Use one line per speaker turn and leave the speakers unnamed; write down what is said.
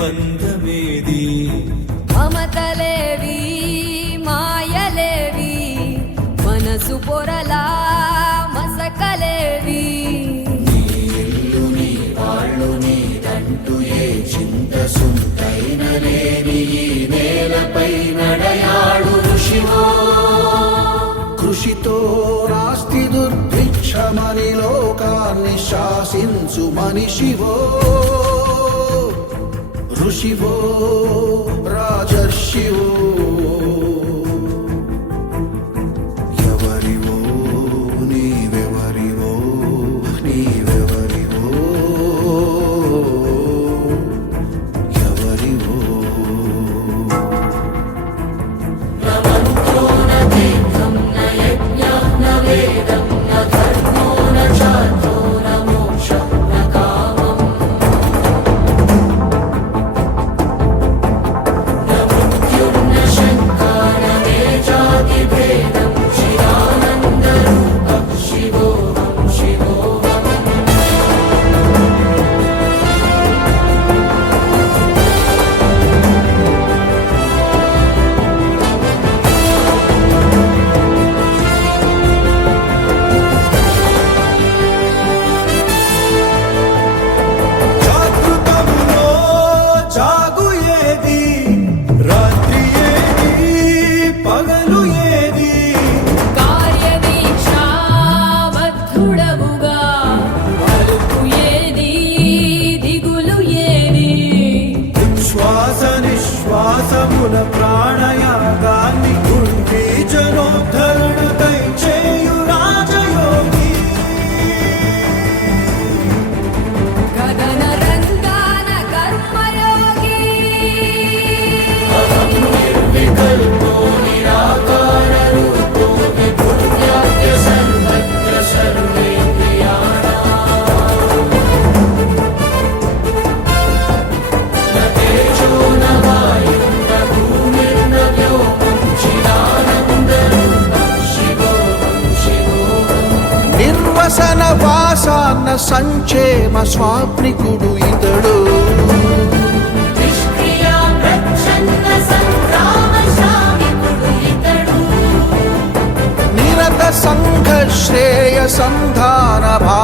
బంధమేది?
మమతలేవి మాయలేవి మనసు పొరలా మసకలేవి.
కృషితో నాస్తి దుర్భిక్షమని లోకాన్ని శాసించు మనిషివో. ఋషివో రాజర్షివో. నిర్వసన వాసాన్న సంక్షేమ స్వాప్నికుడు ఇతడు. నిరత